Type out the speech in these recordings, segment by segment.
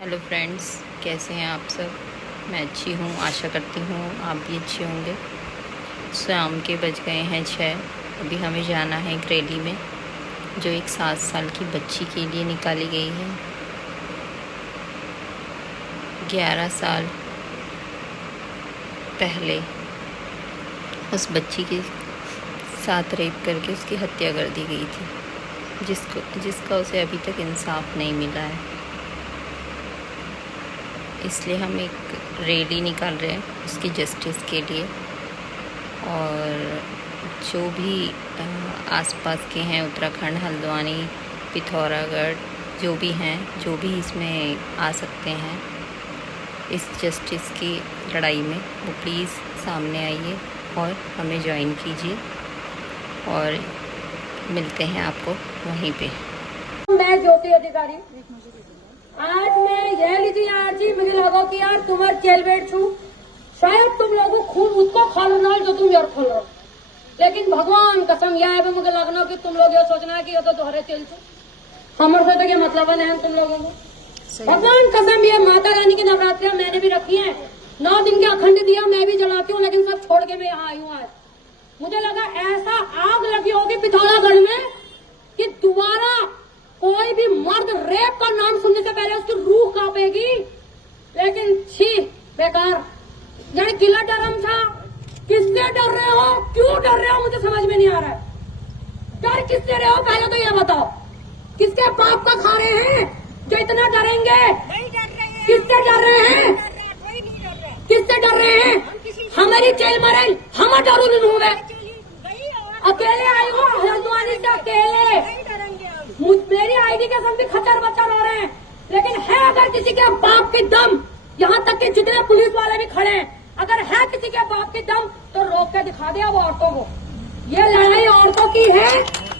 Hello friends, कैसे हैं आप सब। मैं अच्छी हूँ, आशा करती हूँ आप भी अच्छे होंगे। शाम के बज गए हैं 6। अभी हमें जाना है एक रैली में जो एक 7 साल की बच्ची के लिए निकाली गई है। 11 साल पहले उस बच्ची के साथ रेप करके उसकी हत्या कर दी गई थी, जिसका उसे अभी तक इंसाफ नहीं मिला है। इसलिए हम एक रैली निकाल रहे हैं उसकी जस्टिस के लिए। और जो भी आसपास के हैं, उत्तराखंड, हल्द्वानी, पिथौरागढ़, जो भी हैं, जो भी इसमें आ सकते हैं इस जस्टिस की लड़ाई में, वो प्लीज़ सामने आइए और हमें ज्वाइन कीजिए। और मिलते हैं आपको वहीं पे। मैं ज्योति अधिकारी, आज मैं यह लिखी यार जी, मुझे लगा कि यार तुम्हारे जेल बैठ छू, शायद तुम लोगों खून उसको खा लो ना जो तुम यार खोल रहे हो। लेकिन भगवान कसम यह है, मुझे लगना कि तुम लोग ये सोचना है कि ये तो दोहरे जेल छू, हमारे से तो ये मतलब है नहीं तुम लोगों को। भगवान कसम, ये माता रानी की नवरात्रियां मैंने भी रखी है, 9 दिन के अखंड दिया मैं भी जलाती हूँ, लेकिन सब छोड़ के मैं यहाँ आई हूँ। आज मुझे लगा ऐसा आग लगी होगी पिथौरागढ़ में कि दोबारा कोई भी मर्द रेप का नाम सुनने से पहले उसकी रूह कांपेगी। लेकिन छी बेकार, यानी किला डरम था। किससे डर रहे हो, क्यों डर रहे हो, मुझे समझ में नहीं आ रहा है। डर किससे रहे हो पहले तो ये बताओ। किसके बाप का खा रहे हैं जो इतना डरेंगे? किससे डर रहे हैं? किससे डर रहे हैं? हमारी जेल में रही, हम डरू नहीं हुए। अकेले आई हो हल्द्वानी से, अकेले। मेरी आईडी के संग भी खच्चर बच्चर हो रहे हैं, लेकिन है अगर किसी के बाप की दम, यहाँ तक कि जितने पुलिस वाले भी खड़े हैं, अगर है किसी के बाप की दम तो रोक के दिखा दे अब औरतों को। ये लड़ाई औरतों की है,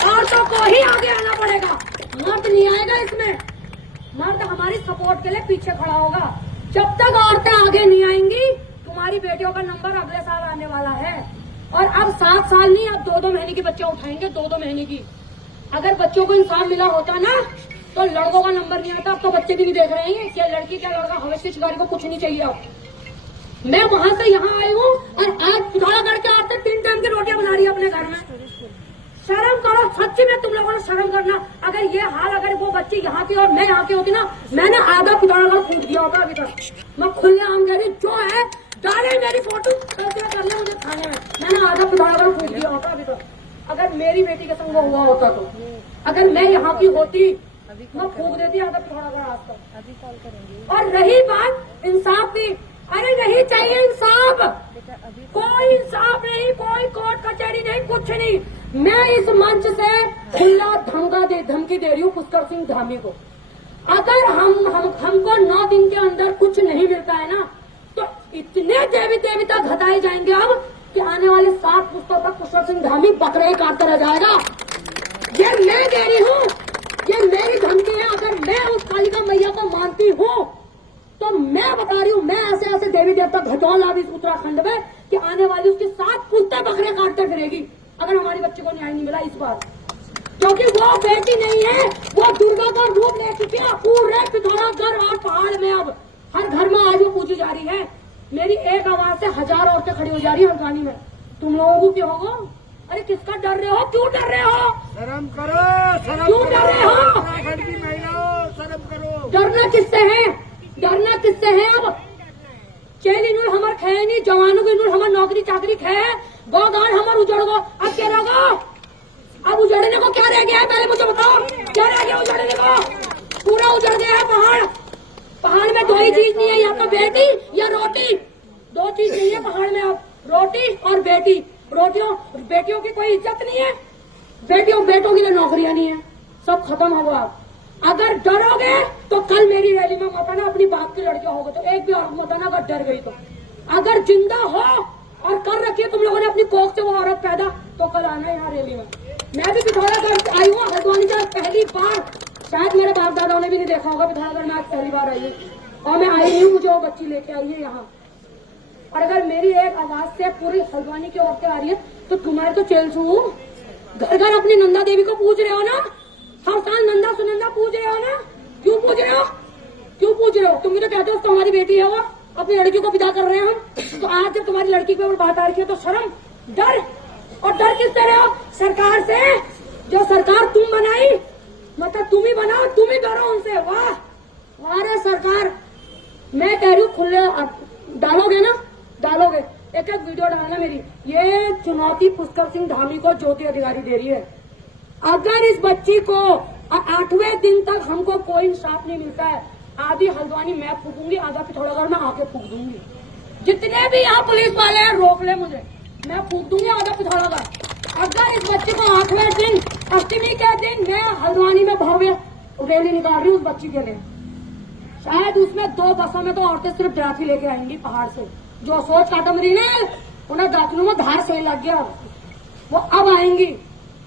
औरतों को ही आगे आना पड़ेगा, मर्द नहीं आएगा इसमें। मर्द हमारी सपोर्ट के लिए पीछे खड़ा होगा। जब तक औरतें आगे नहीं आएंगी, तुम्हारी बेटियों का नंबर अगले साल आने वाला है। और अब 7 साल नहीं, अब 2-2 महीने की बच्चे उठाएंगे, 2-2 महीने की। अगर बच्चों को इंसाफ मिला होता ना तो लड़कों का नंबर नहीं आता। अब तो बच्चे भी देख रहे हैं क्या लड़की क्या लड़का, हवस की शिकारी को कुछ नहीं चाहिए। अब मैं वहां से यहाँ आई हूँ और आज पिथौरागढ़ के आते 3 टाइम की रोटियां बना रही है अपने घर में। शर्म करो, सच्ची में तुम लोगों ने शर्म करना। अगर ये हाल, अगर वो बच्ची यहाँ की और मैं यहाँ की होती ना, मैंने आधा पिथौरागढ़ फूट दिया होता अभी तक। मैं खुलेआम कह रही, जो है डाले मेरी फोटो कर ले मुझे खाने में, मैंने आधा पिथौरागढ़ फूट दिया होता अभी तक। अगर मेरी बेटी के संग वो हुआ होता तो, अगर मैं यहाँ की होती मैं फूक देती आधा पिथौरागढ़ आज तक। अभी कॉल करेंगे। और रही बात इंसाफ की, अरे नहीं चाहिए इंसाफ, कोई इंसाफ नहीं, कोई कोर्ट कचहरी नहीं, कुछ नहीं। मैं इस मंच से खुला धमकी दे रही हूँ पुष्कर सिंह धामी को। अगर हमको 9 दिन के अंदर कुछ नहीं मिलता है ना, तो इतने देवी देवता घटाए जाएंगे अब कि आने वाले 7 पुस्तकों तक पुष्कर सिंह धामी बकरे काटता रह जाएगा। ये मैं दे रही हूँ, ये मेरी धमकी है। अगर मैं उस कालिका मैया को मानती हूँ तो मैं बता रही हूँ, मैं ऐसे ऐसे देवी देवता घटौल अब इस उत्तराखंड में कि आने वाली उसकी 7 पुस्तें बकरे काटते फिरेगी अगर हमारी बच्ची को न्याय नहीं मिला इस बार। क्योंकि वो बेटी नहीं है, वो दुर्गा का रूप ले चुकी है पूरे पिथौरागढ़ और पहाड़ में। अब हर घर में आज वो पूजी जा रही है। मेरी एक आवाज से 1000 औरतें खड़ी हो जा रही है हल्द्वानी में। तुम लोगों को क्या होगा? अरे किसका डर रहे हो, क्यों डर रहे हो? शर्म करो, शर्म क्यों डर रहे हो? उत्तराखंड की महिलाओं, शर्म करो। डरना किससे है? डरना किससे है? अब चेल इन्होंने हमारे खे नहीं, जवानों को इन्होंने हमारी नौकरी चाकरी खे, गौगान हमारे उजड़ गो। अब क्या रहोगा? अब उजड़ने को क्या रह गया है पहले मुझे बताओ, क्या रह गया उजड़ने को? पूरा उजड़ गया है पहाड़। पहाड़ में 2 ही चीज नहीं है, या तो बेटी या रोटी। 2 चीज नहीं है पहाड़ में अब, रोटी और बेटी। बेटियों की कोई इज्जत नहीं है, बेटों की नौकरियां नहीं है, सब खत्म होगा। अगर डरोगे तो कल मेरी रैली में मत आना, अपनी बाप की लड़कियां होगे तो एक भी औरत मत आना अगर डर गई तो। अगर जिंदा हो और कर रखी है तुम लोगों ने अपनी कोख से वो औरत पैदा, तो कल आना यहाँ रैली में। मैं भी पिथौरागढ़ आई हूँ, हल्द्वानी से पहली बार, शायद मेरे बाप दादाओं ने भी नहीं देखा होगा पिथौरागढ़ में, आज पहली बार आई हूँ। और मैं आई नहीं हूँ, मुझे वो बच्ची लेके आई है यहाँ। और अगर मेरी एक आवाज से पूरी हल्द्वानी की औरतें आ रही है तो तुम्हारे तो चेल छू। घर घर अपनी नंदा देवी को पूछ रहे हो ना, हर साल नंदा सुनंदा पूछ रहे हो ना, क्यों पूछ रहे हो? क्यों पूछ रहे हो? तुम भी तो कहते हो उसको हमारी बेटी है, वो अपनी लड़की को विदा कर रहे हैं हम। तो आज जब तुम्हारी लड़की के ऊपर बात आ रही है तो शर्म, डर, और डर किस तरह हो? सरकार से, जो सरकार तुम बनाई, मतलब तुम ही बनाओ, तुम ही करो उनसे। वाह वाह रे सरकार। मैं कह रही हूँ खुले डालोगे ना, डालोगे, एक एक वीडियो डालना मेरी। ये चुनौती पुष्कर सिंह धामी को ज्योति अधिकारी दे रही है। अगर इस बच्ची को 8वें दिन तक हमको कोई इंसाफ नहीं मिलता है, आधी हल्द्वानी मैं फूकूंगी, आधा पिथौरागढ़ में आके फूक दूंगी। जितने भी यहाँ पुलिस वाले हैं रोक ले मुझे, मैं फूक दूंगी आधा पिथौरागढ़। अगर इस बच्चे को 8वें दिन, अष्टमी के दिन मैं हल्द्वानी में भव्य रैली निकाल रही हूँ उस बच्ची के लिए। शायद उसमें 2 बसों में तो औरतें सिर्फ ड्राफी लेके आएंगी पहाड़ से, जो सोच काटम रही ने उन्हें दाखिलों में धार से लग गया, वो अब आएंगी।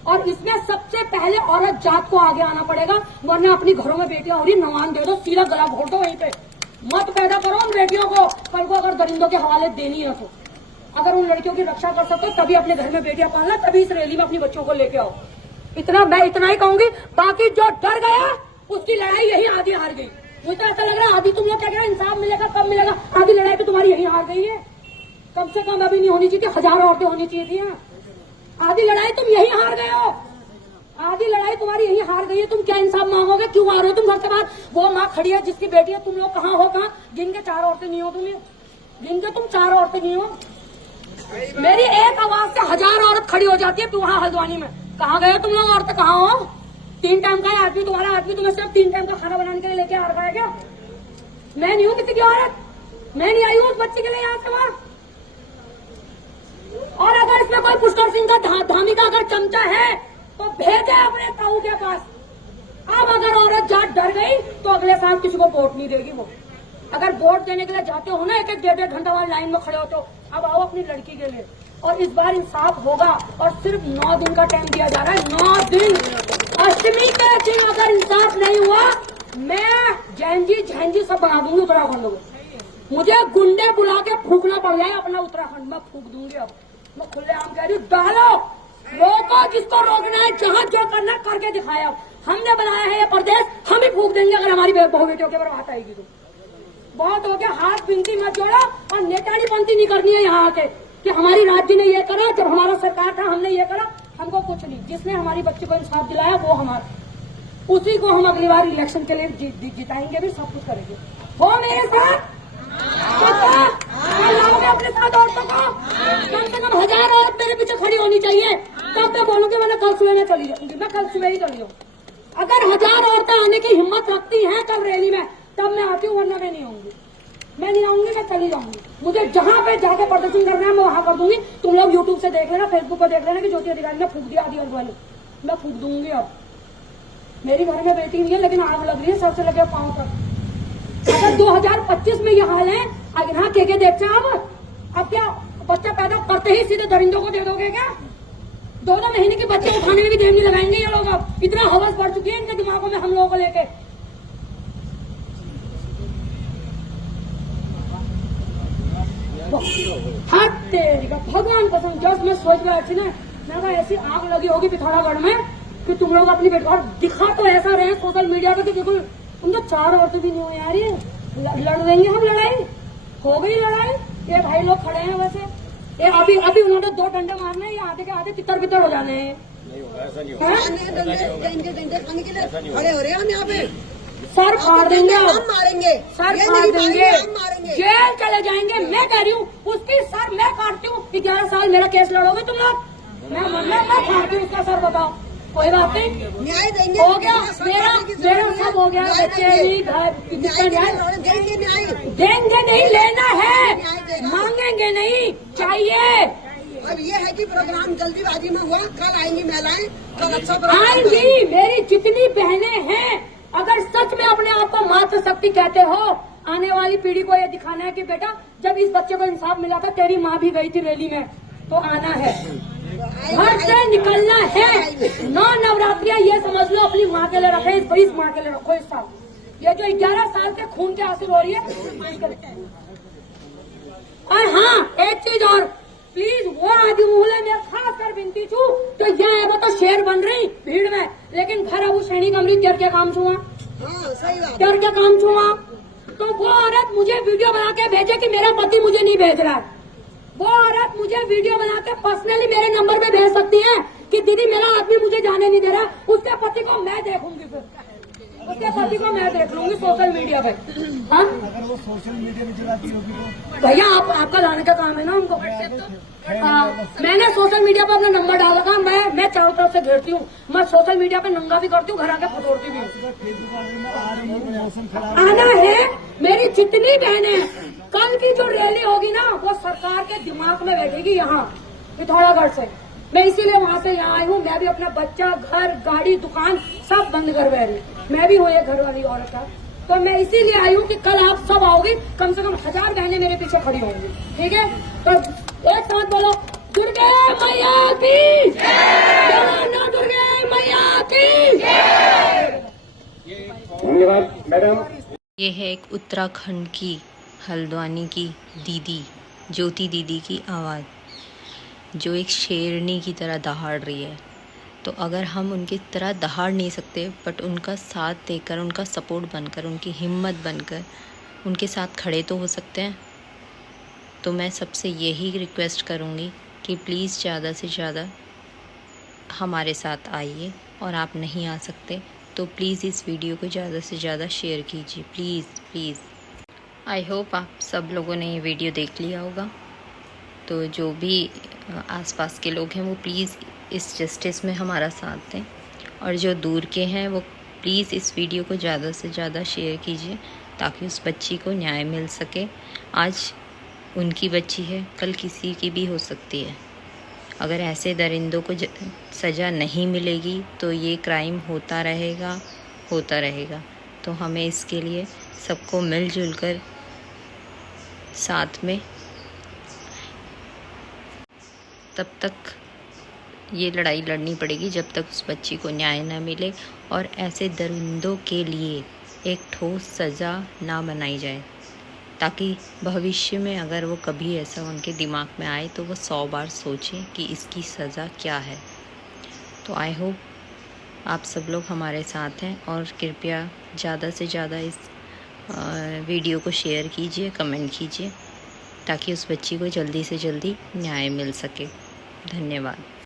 और इसमें सबसे पहले औरत जात को आगे आना पड़ेगा, वरना अपनी घरों में बेटियां हो रही, नवान दे दो, सीधा गला घोट दो वहीं पे। मत पैदा करो उन बेटियों को, कल को अगर दरिंदों के हवाले देनी है तो। अगर उन लड़कियों की रक्षा कर सकते हो तभी अपने घर में बेटियां पालना, तभी इस रैली में अपनी बच्चों को लेके आओ। इतना मैं इतना ही कहूंगी। बाकी जो डर गया उसकी लड़ाई यही आधी हार गई। मुझे ऐसा लग रहा है आधी तुम लोग क्या कह रहे हैं इंसाफ मिलेगा, कब मिलेगा? आधी लड़ाई तो तुम्हारी यही हार गई है। कम से कम अभी नहीं होनी चाहिए थी, 1000 औरतें होनी चाहिए थी। आधी लड़ाई तुम यही हार गए हो, आधी लड़ाई तुम्हारी यही हार गई है। तुम क्या इंसाफ मांगोगे? क्यों आ रहे हो तुम घर से बाहर? वो माँ खड़ी है जिसकी बेटी है, तुम लोग कहाँ हो? कहाँ? गिन के 4 औरतें नहीं हो तुम, गिन के तुम 4 औरतें नहीं हो। मेरी एक आवाज से 1000 औरत खड़ी हो जाती है वहां हल्द्वानी में। कहाँ गए तुम लोग? औरतें कहाँ हो? 3 टाइम का आदमी तुम्हारा आदमी तुम्हें सिर्फ 3 टाइम का खाना बनाने के लिए लेके आ रहा है क्या? मैं नहीं हूँ किसी की औरत, मैं नहीं आई हूँ उस बच्ची के लिए यहाँ से वहां। और अगर इसमें कोई पुष्कर सिंह का धामी का अगर चमचा है तो भेजे अपने ताऊ के पास। अब अगर औरत जाट डर गई तो अगले साल किसी को वोट नहीं देगी वो। अगर वोट देने के लिए जाते हो ना, 1-1 डेढ़ घंटा वाली लाइन में खड़े होते हो, अब आओ अपनी लड़की के लिए। और इस बार इंसाफ होगा, और सिर्फ 9 दिन का टाइम दिया जा रहा है, 9 दिन। अष्टमी के दिन अगर इंसाफ नहीं हुआ, मैं जैनजी झैनजी सब बना दूंगी उत्तराखंड में। मुझे गुंडे बुला के फूकना पड़ जाए अपना उत्तराखंड में, फूक दूंगी। अब मैं खुलेआम कह रही हूँ, डालो, रोको जिसको रोकना है, जहां जो करना करके दिखाया। हमने बनाया है ये प्रदेश, हम ही फूक देंगे अगर हमारी बहू बेटियों के ऊपर बात आएगी तो। बहुत हो गया, हाथ बिनती मत जोड़ो, और नेतानी पंथी नहीं करनी है यहाँ आके कि हमारी राज्य ने ये करा, जब हमारा सरकार था हमने ये करा। हमको कुछ नहीं, जिसने हमारी बच्ची को इंसाफ दिलाया वो हमारा, उसी को हम अगली बार इलेक्शन के लिए जिताएंगे भी, सब कुछ करेंगे। हो मेरे साथ लाओगे अपने साथ औरतों को, कम से कम 1000 औरत मेरे पीछे खड़ी होनी चाहिए, तब तक बोलूंगी। मैंने कल सुबह में चली जाऊंगी, मैं कल सुबह ही चली जाऊँ। अगर 1000 औरतें आने की हिम्मत रखती हैं कल रैली में, तब मैं आती हूँ, वरना मैं नहीं आऊंगी, मैं नहीं आऊंगी, मैं चली जाऊंगी। मुझे जहां पे जाके प्रदर्शन करना है मैं वहां कर दूंगी। तुम लोग यूट्यूब से देख लेना, फेसबुक पर देख लेना कि ज्योति अधिकारी ने फूक दिया आधी हल्द्वानी, मैं फूक दूंगी। अब मेरी घर में बेटी नहीं है, लेकिन आग लग रही है सबसे लगे पांव तक। अगर 2025 में ये हाल है, आगे हाँ के देखते हैं। अब क्या बच्चा पैदा करते ही सीधे दरिंदों को दे दोगे क्या? 2-2 महीने के बच्चे को खाने में भी देर नहीं लगाएंगे ये लोग। अब इतना हवस बढ़ चुकी है इनके दिमागों में हम लोगों को लेके। हाँ तेरी का भगवान कसम, जब मैं सोच में ऐसी ना, मैं कहा ऐसी आग लगी होगी पिथौरागढ़ में कि तुम लोग अपनी बेटी, और दिखा तो ऐसा रहे सोशल मीडिया पे कि देखो तुम तो 4 औरतें भी नहीं हो यार, ये लड़ देंगे हम लड़ाई। हो गई लड़ाई, ये भाई लोग खड़े हैं वैसे, ये अभी उन्होंने 2 डंडे मारने हैं, ये आधे के आधे तितर बितर हो जाने हैं। खड़े हो रहे हैं हम यहाँ पे, सर फाड़ देंगे, हम मारेंगे, सर फाड़ देंगे, जेल चले जाएंगे। मैं कह रही हूँ उसकी सर मैं काटती हूँ। 11 साल मेरा केस लड़ोगे तुम लोग? मैं फाड़ती हूँ उसका सर, बताओ। कोई बात नहीं, न्याय देंगे, हो गया मेरा सब हो गया। बच्चे नहीं, घर देंगे नहीं, लेना है, मांगेंगे नहीं, चाहिए। अब ये है कि प्रोग्राम जल्दीबाजी में हुआ, कल आएंगी महिलाएं, कल अच्छा आएंगी। मेरी जितनी बहनें हैं, अगर सच में अपने आप को मातृशक्ति कहते हो, आने वाली पीढ़ी को ये दिखाना है कि बेटा जब इस बच्चे को इंसाफ मिला था, तेरी माँ भी गई थी रैली में, तो आना है, घर से निकलना है। 9 नवरात्रियां ये समझ लो अपनी माँ के लिए रखे, इस माँ के लिए रखो इस साल। ये जो 11 साल के खून के आंसू हो रही है। और हाँ एक चीज और, प्लीज वो आदि मोहल्ले में खास कर विनती छू तो यहाँ वो तो शेर बन रही भीड़ में, लेकिन घर अब सैनिक अमृत डर के काम छुआ, सही बात, डर के काम छुआ। तो वो औरत मुझे वीडियो बना के भेजे कि मेरा पति मुझे नहीं भेज रहा है। वो औरत मुझे वीडियो बना के पर्सनली मेरे नंबर पे भेज सकती है कि दीदी मेरा आदमी मुझे जाने नहीं दे रहा। उसके पति को मैं देखूंगी, फिर उसके पति को मैं देख लूंगी सोशल मीडिया पे। हाँ अगर वो सोशल मीडिया में चलाती होगी तो भैया आपका लाने का काम है ना हमको। मैंने सोशल मीडिया पे अपना नंबर डाला था। मैं चारों तरफ से घेरती हूँ। मैं सोशल मीडिया पे नंगा भी करती हूँ, घर आके फटोरती भी हूँ। आना है। मेरी जितनी बहनें हैं, कल की जो रैली होगी ना वो सरकार के दिमाग में बैठेगी यहाँ पिथौरागढ़ से। मैं इसीलिए वहाँ से यहाँ आई हूँ। मैं भी अपना बच्चा, घर, गाड़ी, दुकान सब बंद कर बैठी। मैं भी हूँ एक घर वाली औरत का। तो मैं इसीलिए आई हूँ कि कल आप सब आओगे, कम से कम 1000 बहनें मेरे पीछे खड़ी होंगी। ठीक है, तो एक साथ बोलो दुर्गे मैया की जय, ना दुर्गे मैया की जय। धन्यवाद मैडम। ये है एक उत्तराखंड की हल्द्वानी की दीदी, ज्योति दीदी की आवाज़, जो एक शेरनी की तरह दहाड़ रही है। तो अगर हम उनकी तरह दहाड़ नहीं सकते, बट उनका साथ देकर, उनका सपोर्ट बनकर, उनकी हिम्मत बनकर उनके साथ खड़े तो हो सकते हैं। तो मैं सबसे यही रिक्वेस्ट करूँगी कि प्लीज़ ज़्यादा से ज़्यादा हमारे साथ आइए, और आप नहीं आ सकते तो प्लीज़ इस वीडियो को ज़्यादा से ज़्यादा शेयर कीजिए, प्लीज़ प्लीज़। आई होप आप सब लोगों ने ये वीडियो देख लिया होगा। तो जो भी आसपास के लोग हैं वो प्लीज़ इस जस्टिस में हमारा साथ दें, और जो दूर के हैं वो प्लीज़ इस वीडियो को ज़्यादा से ज़्यादा शेयर कीजिए, ताकि उस बच्ची को न्याय मिल सके। आज उनकी बच्ची है, कल किसी की भी हो सकती है। अगर ऐसे दरिंदों को सज़ा नहीं मिलेगी तो ये क्राइम होता रहेगा। तो हमें इसके लिए सबको मिलजुल कर साथ में तब तक ये लड़ाई लड़नी पड़ेगी जब तक उस बच्ची को न्याय ना मिले, और ऐसे दरिंदों के लिए एक ठोस सज़ा ना बनाई जाए, ताकि भविष्य में अगर वो कभी ऐसा उनके दिमाग में आए तो वो 100 बार सोचें कि इसकी सज़ा क्या है। तो आई होप आप सब लोग हमारे साथ हैं, और कृपया ज़्यादा से ज़्यादा इस वीडियो को शेयर कीजिए, कमेंट कीजिए, ताकि उस बच्ची को जल्दी से जल्दी न्याय मिल सके। धन्यवाद।